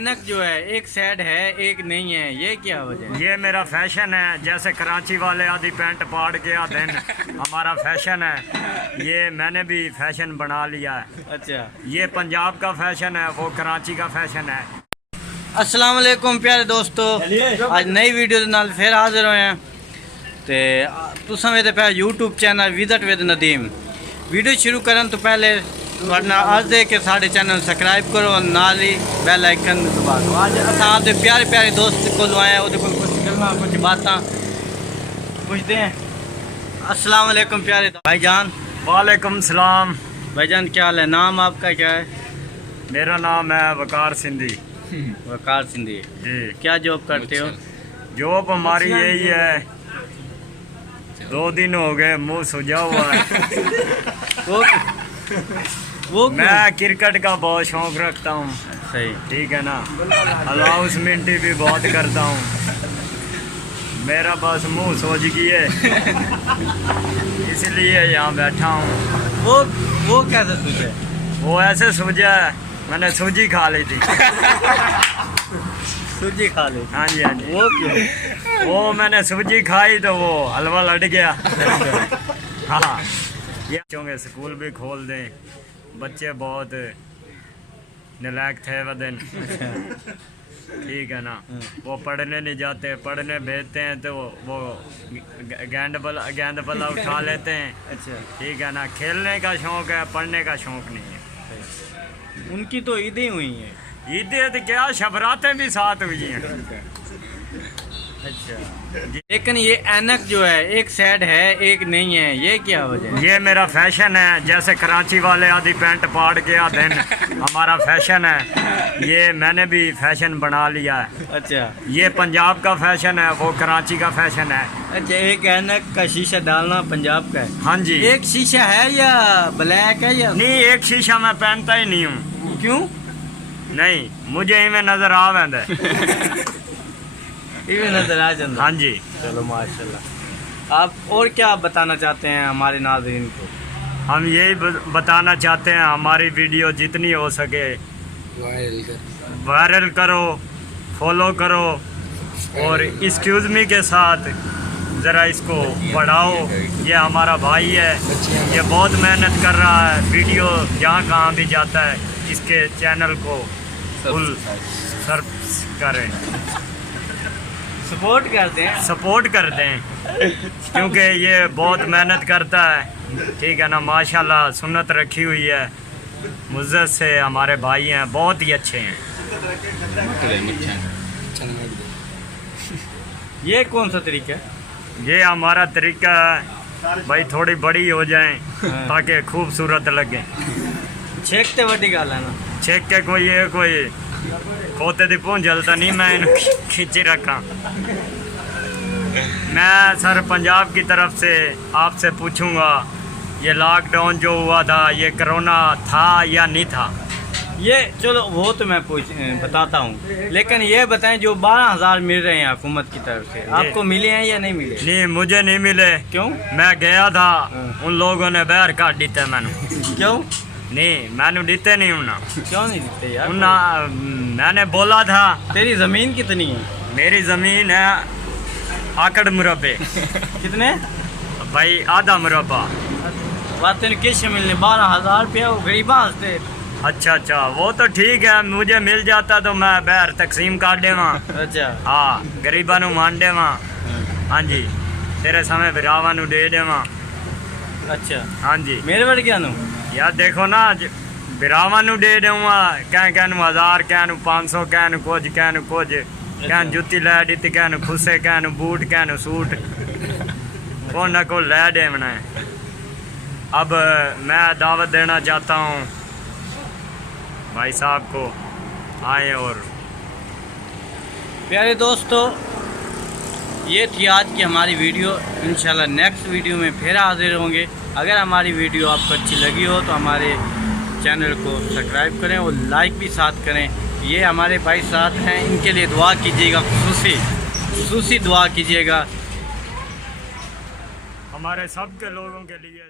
अचानक जो है एक सैड है एक नहीं है, ये क्या वजह है? ये मेरा फैशन है। जैसे कराची वाले आधी पैंट फाड़ के आते हैं, हमारा फैशन है। ये मैंने भी फैशन बना लिया है। अच्छा, ये पंजाब का फैशन है, वो कराची का फैशन है। अस्सलाम वालेकुम प्यारे दोस्तों, आज नई वीडियो के नाल फिर हाजिर होए हैं। ते तुसां मेरे पे YouTube channel visit with Nadeem. Video शुरू करन तो पहले वरना अर्ज है कि साढ़े चैनल सब्सक्राइब करो और नाल ही बेल आइकन दबा दो। आज अस आपके प्यारे प्यारे दोस्त को आए हैं, वो कुछ गल्लां कुछ बातें पूछते हैं। अस्सलाम वालेकुम प्यारे भाईजान। वालेकुम सलाम। भाईजान क्या हाल है? नाम आपका क्या है? मेरा नाम है वकार सिंधी। वकार सिंधी जी। क्या जॉब करते हो? जॉब हमारी यही है। 2 दिन हो गए मुंह सूजा हुआ है। वो मैं क्रिकेट का बहुत शौक रखता हूँ। सही, ठीक है ना। अनाउंसमेंट भी बहुत करता हूँ। मेरा बस मुंह सूज गई है, इसलिए यहाँ बैठा हूँ। वो कैसे सूझे? वो ऐसे सूझा है, मैंने सूजी खा ली थी। सूजी खा ली? हाँ जी हाँ जी। वो क्यों? वो मैंने सूजी खाई तो वो हलवा लट गया। हाँ, ये चाहूँगे स्कूल भी खोल दें। बच्चे बहुत नालायक थे वह दिन। ठीक है ना। वो पढ़ने नहीं जाते, पढ़ने भेजते हैं तो वो गेंद बल्ला उठा लेते हैं। अच्छा, ठीक है ना। खेलने का शौक है, पढ़ने का शौक नहीं है। उनकी तो ईदें हुई हैं। ईदें तो क्या, शबरातें भी साथ हुई हैं। अच्छा, लेकिन ये ऐनक जो है एक सैड है एक नहीं है, ये क्या वजह है? ये मेरा फैशन है। जैसे कराची वाले आधी पैंट फाड़ के आते हैं, हमारा फैशन है। ये मैंने भी फैशन बना लिया है। अच्छा, ये पंजाब का फैशन है, वो कराची का फैशन है। अच्छा, एक ऐनक का शीशा डालना पंजाब का है? हाँ जी। एक शीशा है या ब्लैक है या नहीं, एक शीशा मैं पहनता ही नहीं हूँ। क्यों? नहीं, मुझे इनमें नजर आ वैंदा। ये नजर आ जाता। हाँ जी। चलो माशाल्लाह। आप और क्या बताना चाहते हैं हमारे नाज़रीन को? हम यही बताना चाहते हैं, हमारी वीडियो जितनी हो सके वायरल करो, फॉलो करो और एक्सक्यूज़ मी के साथ ज़रा इसको बढ़ाओ। ये हमारा भाई है, ये बहुत मेहनत कर रहा है। वीडियो जहाँ कहाँ भी जाता है, इसके चैनल को फुल सर्च करें, सपोर्ट करते हैं, सपोर्ट करते हैं, क्योंकि ये बहुत मेहनत करता है। ठीक है ना। माशाल्लाह सुन्नत रखी हुई है, मुज्जत से हमारे भाई हैं, बहुत ही अच्छे हैं। ये कौन सा तरीका है? ये हमारा तरीका है भाई, थोड़ी बड़ी हो जाएं ताकि खूबसूरत लगे। छेकते वड्डी गाल है ना। छेक के कोई खोते दी पूंछ जलता नहीं, मैं इन्हें खींची रखा। मैं सर पंजाब की तरफ से आपसे पूछूंगा, ये लॉकडाउन जो हुआ था, ये कोरोना था या नहीं था? ये चलो वो तो मैं बताता हूँ, लेकिन ये बताएं जो 12,000 मिल रहे हैं हुकूमत की तरफ से, आपको मिले हैं या नहीं मिले? नहीं, मुझे नहीं मिले। क्यों? मैं गया था, उन लोगों ने बाहर काट दिते मैंने। क्यों? नहीं, मैंने दीते नहीं उन्हें। क्यों नहीं देते यार? मैंने बोला था। तेरी जमीन कितनी है? मेरी जमीन है आकड़ मुरब्बे। कितने भाई? आधा मुरब्बा। बात तेन किस मिलने? 12,000 रुपया वो गरीबा हंसते। अच्छा, वो तो ठीक है, मुझे मिल जाता तो मैं बाहर तकसीम कर देवा। अच्छा, हाँ, गरीबा नू मान देवा। हाँ जी, तेरे समय बिरावा नू दे देवा। अच्छा, हाँ जी। मेरे वर्ग क्या नू यार देखो ना, बिरावा नू दे दूँगा, कह 1000, कह 500, कह कुछ, कह कुछ, कह जुत्ती लै दी, कह खुसे, कह बूट, कह सूट, को न को लै दे मना। अब मैं दावत देना चाहता हूँ भाई साहब को, आए। और प्यारे दोस्तों, ये थी आज की हमारी वीडियो। इंशाल्लाह नेक्स्ट वीडियो में फिर हाजिर होंगे। अगर हमारी वीडियो आपको अच्छी लगी हो तो हमारे चैनल को सब्सक्राइब करें और लाइक भी साथ करें। ये हमारे भाई साथ हैं, इनके लिए दुआ कीजिएगा, खुसूसी दुआ कीजिएगा। हमारे सब के लोगों के लिए